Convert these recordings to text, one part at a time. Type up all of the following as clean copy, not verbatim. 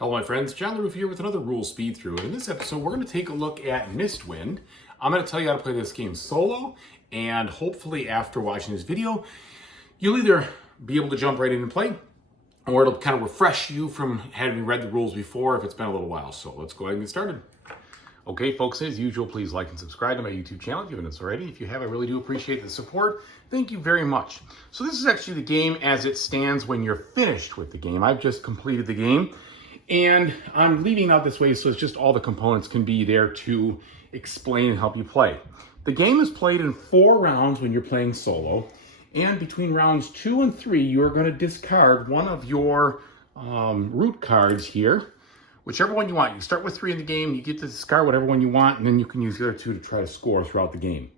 Hello my friends, John LaRuffa here with another rule speed through, and in this episode we're going to take a look at Mistwind. I'm going to tell you how to play this game solo, and hopefully after watching this video you'll either be able to jump right in and play, or it'll kind of refresh you from having read the rules before if it's been a little while. So let's go ahead and get started. Okay folks, as usual, please like and subscribe to my YouTube channel if you haven't already. If you have, I really do appreciate the support. Thank you very much. So this is actually the game as it stands when you're finished with the game. I've just completed the game. And I'm leaving out this way so it's just all the components can be there to explain and help you play. The game is played in 4 rounds when you're playing solo. And between rounds 2 and 3, you're going to discard one of your root cards here, whichever one you want. You start with 3 in the game, you get to discard whatever one you want, and then you can use the other 2 to try to score throughout the game.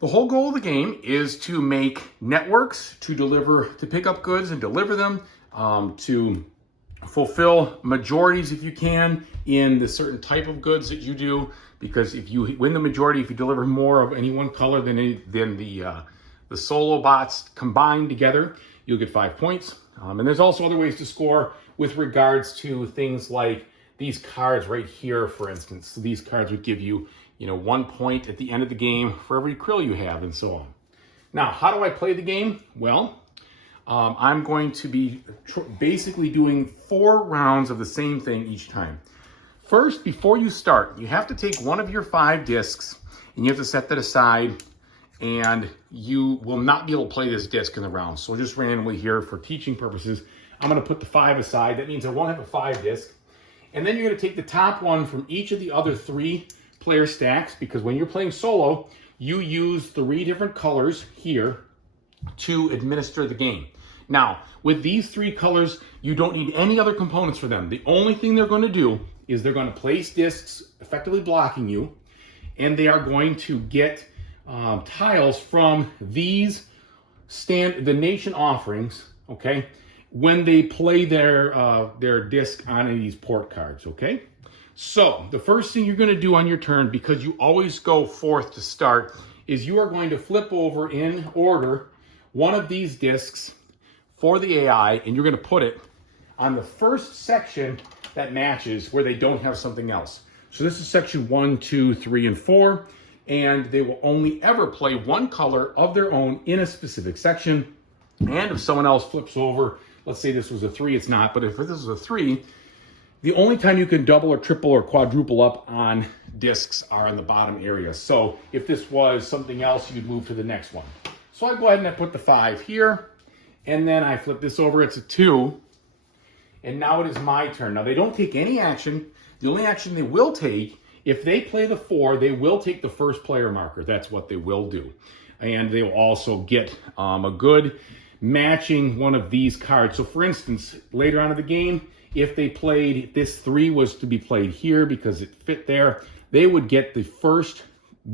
The whole goal of the game is to make networks, to pick up goods and deliver them, to fulfill majorities if you can in the certain type of goods that you do, because if you win the majority, if you deliver more of any one color than the solo bots combined together, you'll get 5 points. And there's also other ways to score with regards to things like these cards right here, for instance. So these cards would give you, 1 point at the end of the game for every krill you have, and so on. Now, how do I play the game? Well, I'm going to be basically doing 4 rounds of the same thing each time. First, before you start, you have to take one of your 5 discs and you have to set that aside, and you will not be able to play this disc in the round. So just randomly here for teaching purposes, I'm going to put the 5 aside. That means I won't have a 5 disc. And then you're going to take the top one from each of the other 3 player stacks, because when you're playing solo, you use 3 different colors here to administer the game. Now, with these 3 colors, you don't need any other components for them. The only thing they're going to do is they're going to place discs effectively blocking you, and they are going to get tiles from the nation offerings, okay, when they play their disc on any of these port cards, okay? So, the first thing you're going to do on your turn, because you always go fourth to start, is you are going to flip over in order one of these discs for the AI, and you're going to put it on the first section that matches where they don't have something else. So this is section 1, 2, 3, and 4, and they will only ever play one color of their own in a specific section. And if someone else flips over, let's say this was a 3, it's not, but if this is a 3, the only time you can double or triple or quadruple up on discs are in the bottom area. So if this was something else, you'd move to the next one. So I go ahead and I put the 5 here. And then I flip this over, it's a 2. And now it is my turn. Now they don't take any action. The only action they will take, if they play the 4, they will take the first player marker. That's what they will do. And they will also get a good matching one of these cards. So for instance, later on in the game, if they played, this 3 was to be played here because it fit there, they would get the first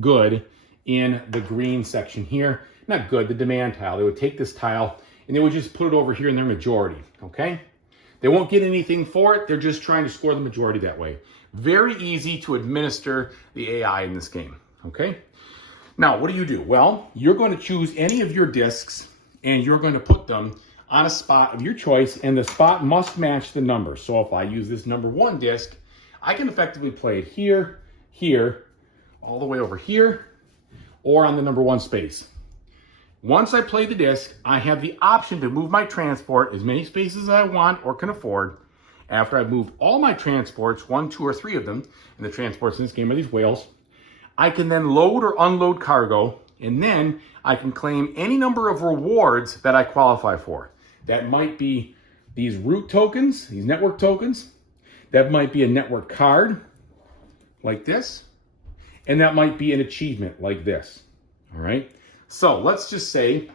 good in the green section here. Not good, the demand tile. They would take this tile and they would just put it over here in their majority, okay? They won't get anything for it. They're just trying to score the majority that way. Very easy to administer the AI in this game, okay? Now, what do? Well, you're going to choose any of your discs and you're going to put them on a spot of your choice, and the spot must match the number. So if I use this number 1 disc, I can effectively play it here, here, all the way over here, or on the number 1 space. Once I play the disc, I have the option to move my transport as many spaces as I want or can afford. After I've moved all my transports, 1, 2, or 3 of them, and the transports in this game are these whales, I can then load or unload cargo, and then I can claim any number of rewards that I qualify for. That might be these root tokens, these network tokens. That might be a network card, like this. And that might be an achievement, like this, all right? So let's just say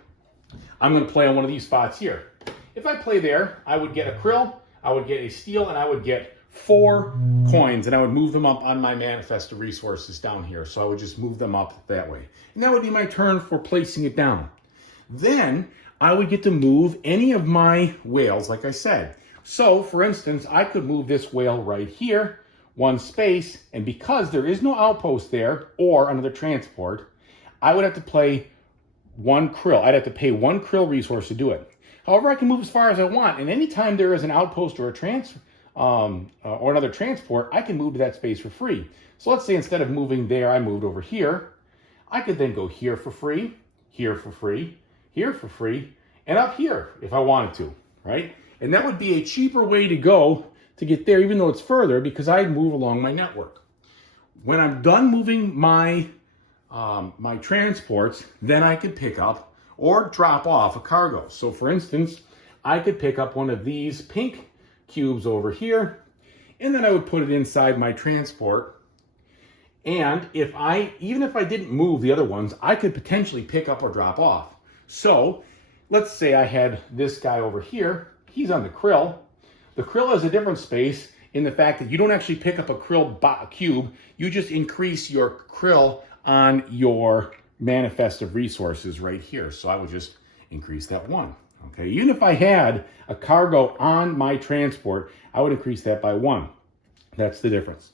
I'm going to play on one of these spots here. If I play there, I would get a krill, I would get a steel, and I would get 4 coins, and I would move them up on my manifest of resources down here. So I would just move them up that way. And that would be my turn for placing it down. Then I would get to move any of my whales, like I said. So for instance, I could move this whale right here, 1 space, and because there is no outpost there or another transport, I would have to play 1 krill. I'd have to pay 1 krill resource to do it. However, I can move as far as I want, and anytime there is an outpost or or another transport, I can move to that space for free. So let's say instead of moving there, I moved over here. I could then go here for free, here for free, here for free, and up here if I wanted to, right? And that would be a cheaper way to go to get there, even though it's further, because I move along my network. When I'm done moving my my transports, then I could pick up or drop off a cargo. So for instance, I could pick up one of these pink cubes over here, and then I would put it inside my transport. And even if I didn't move the other ones, I could potentially pick up or drop off. So let's say I had this guy over here. He's on the krill. The krill has a different space in the fact that you don't actually pick up a krill cube. You just increase your krill on your manifest of resources right here. So I would just increase that one. Okay, even if I had a cargo on my transport, I would increase that by 1. That's the difference.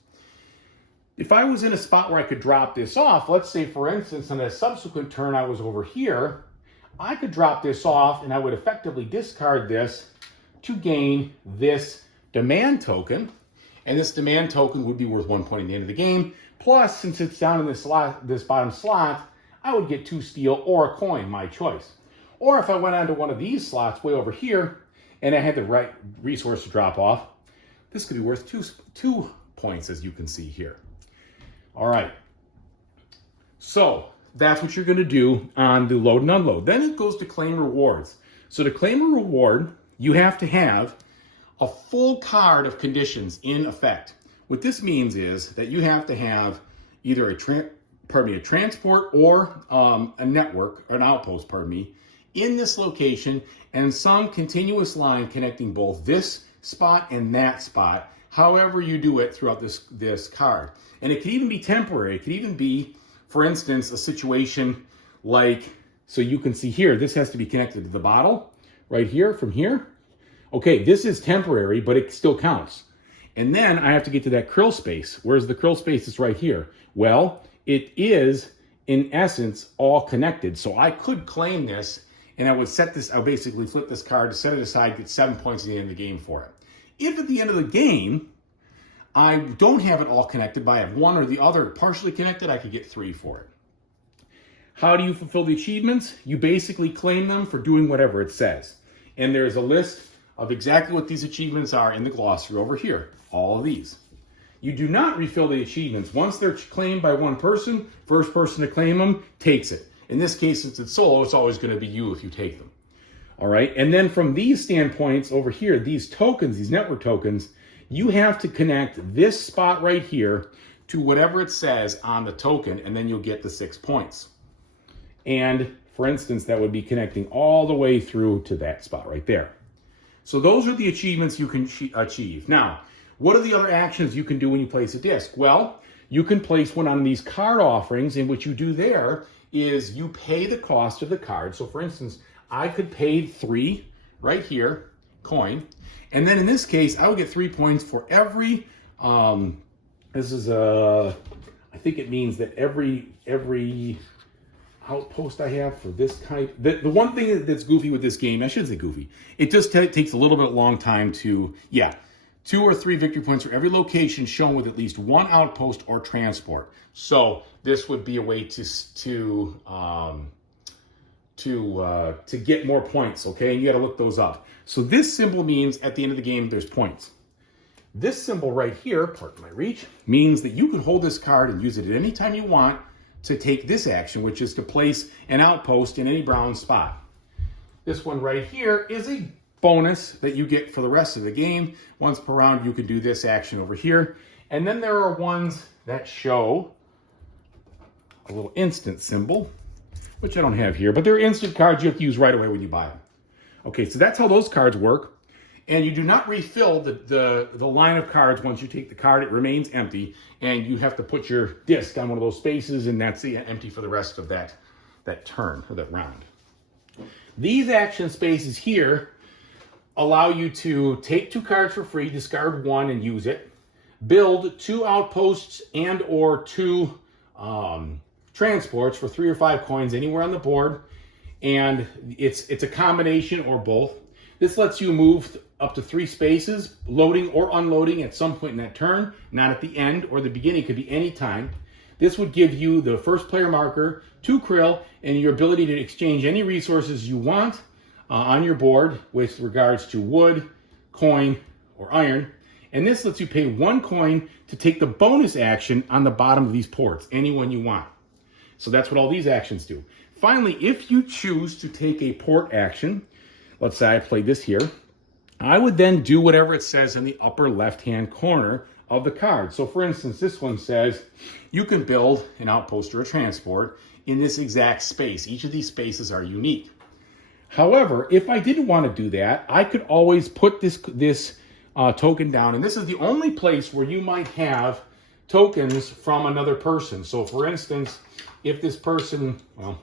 If I was in a spot where I could drop this off, let's say for instance on a subsequent turn I was over here, I could drop this off and I would effectively discard this to gain this demand token. And this demand token would be worth 1 point at the end of the game. Plus, since it's down in this bottom slot, I would get 2 steel or a coin, my choice. Or if I went onto one of these slots way over here and I had the right resource to drop off, this could be worth 2 points, as you can see here. All right. So that's what you're going to do on the load and unload. Then it goes to claim rewards. So to claim a reward, you have to have a full card of conditions in effect. What this means is that you have to have either a transport or a network, or an outpost, in this location, and some continuous line connecting both this spot and that spot, however you do it throughout this card. And it could even be temporary. It could even be, for instance, a situation like, so you can see here, this has to be connected to the bottle right here from here. Okay, this is temporary, but it still counts. And then I have to get to that krill space. Where's the krill space? It's right here. Well, it is, in essence, all connected. So I could claim this, and I would basically flip this card, set it aside, get 7 points at the end of the game for it. If at the end of the game, I don't have it all connected, but I have one or the other partially connected, I could get 3 for it. How do you fulfill the achievements? You basically claim them for doing whatever it says. And there's a list of exactly what these achievements are in the glossary over here. All of these. You do not refill the achievements. Once they're claimed by one person, first person to claim them takes it. In this case, since it's solo, it's always going to be you if you take them. All right. And then from these standpoints over here, these tokens, these network tokens, you have to connect this spot right here to whatever it says on the token, and then you'll get the 6 points. And for instance, that would be connecting all the way through to that spot right there. So those are the achievements you can achieve. Now, what are the other actions you can do when you place a disc? Well, you can place one on these card offerings, and what you do there is you pay the cost of the card. So for instance, I could pay 3 right here, coin, and then in this case, I would get 3 points for every, I think it means that every outpost I have for this type. The one thing that's goofy with this game, I shouldn't say goofy, it just takes a little bit long time to, 2 or 3 victory points for every location shown with at least 1 outpost or transport. So this would be a way to get more points, okay? And you got to look those up. So this symbol means at the end of the game, there's points. This symbol right here, pardon my reach, means that you can hold this card and use it at any time you want to take this action, which is to place an outpost in any brown spot. This one right here is a bonus that you get for the rest of the game. Once per round, you can do this action over here. And then there are ones that show a little instant symbol, which I don't have here, but they're instant cards you have to use right away when you buy them. Okay, so that's how those cards work. And you do not refill the line of cards once you take the card. It remains empty, and you have to put your disc on one of those spaces, and that's empty for the rest of that turn, or that round. These action spaces here allow you to take 2 cards for free, discard 1 and use it, build 2 outposts and or 2 transports for 3 or 5 coins anywhere on the board, and it's a combination or both. This lets you move up to 3 spaces, loading or unloading at some point in that turn, not at the end or the beginning, it could be any time. This would give you the first player marker, 2 krill, and your ability to exchange any resources you want on your board with regards to wood, coin, or iron. And this lets you pay 1 coin to take the bonus action on the bottom of these ports, any one you want. So that's what all these actions do. Finally, if you choose to take a port action, let's say I played this here, I would then do whatever it says in the upper left-hand corner of the card. So for instance, this one says you can build an outpost or a transport in this exact space. Each of these spaces are unique. However, if I didn't want to do that, I could always put this token down. And this is the only place where you might have tokens from another person. So for instance, if this person, well,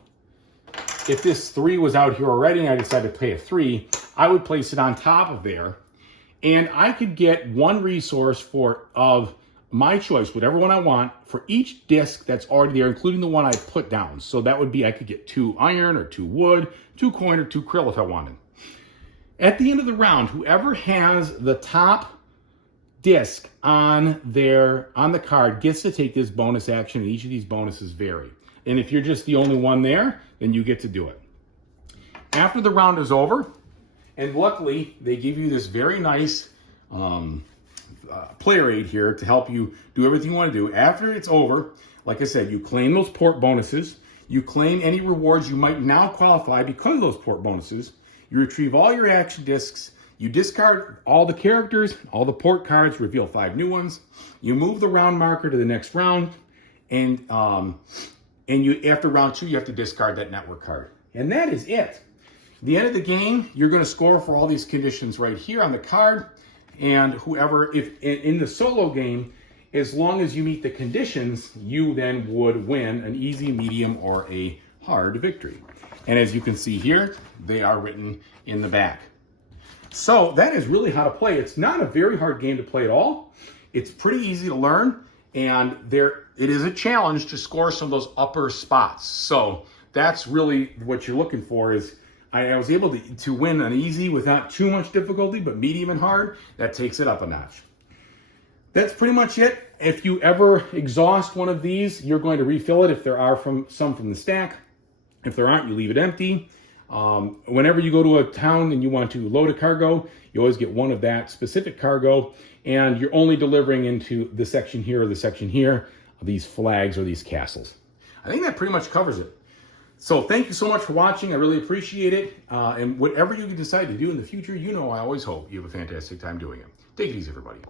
if this 3 was out here already and I decided to pay a 3, I would place it on top of there. And I could get 1 resource of my choice, whatever one I want, for each disc that's already there, including the one I put down. So that would be, I could get 2 iron or 2 wood, 2 coin or 2 krill if I wanted. At the end of the round, whoever has the top disc on the card gets to take this bonus action, and each of these bonuses vary. And if you're just the only one there, then you get to do it. After the round is over, and luckily they give you this very nice player aid here to help you do everything you want to do. After it's over, like I said, you claim those port bonuses, you claim any rewards you might now qualify because of those port bonuses, you retrieve all your action discs, you discard all the characters, all the port cards, reveal 5 new ones, you move the round marker to the next round, and you, after round 2, you have to discard that network card. And that is it. At the end of the game, you're going to score for all these conditions right here on the card. And whoever, if in the solo game, as long as you meet the conditions, you then would win an easy, medium, or a hard victory. And as you can see here, they are written in the back. So that is really how to play. It's not a very hard game to play at all. It's pretty easy to learn. And it is a challenge to score some of those upper spots. So that's really what you're looking for. Is I was able to win an easy without too much difficulty, but medium and hard, that takes it up a notch. That's pretty much it. If you ever exhaust one of these, you're going to refill it if there are some from the stack. If there aren't, you leave it empty. Whenever you go to a town and you want to load a cargo, you always get 1 of that specific cargo, and you're only delivering into the section here or the section here, these flags or these castles. I think that pretty much covers it. So thank you so much for watching. I really appreciate it. And whatever you decide to do in the future, I always hope you have a fantastic time doing it. Take it easy, everybody.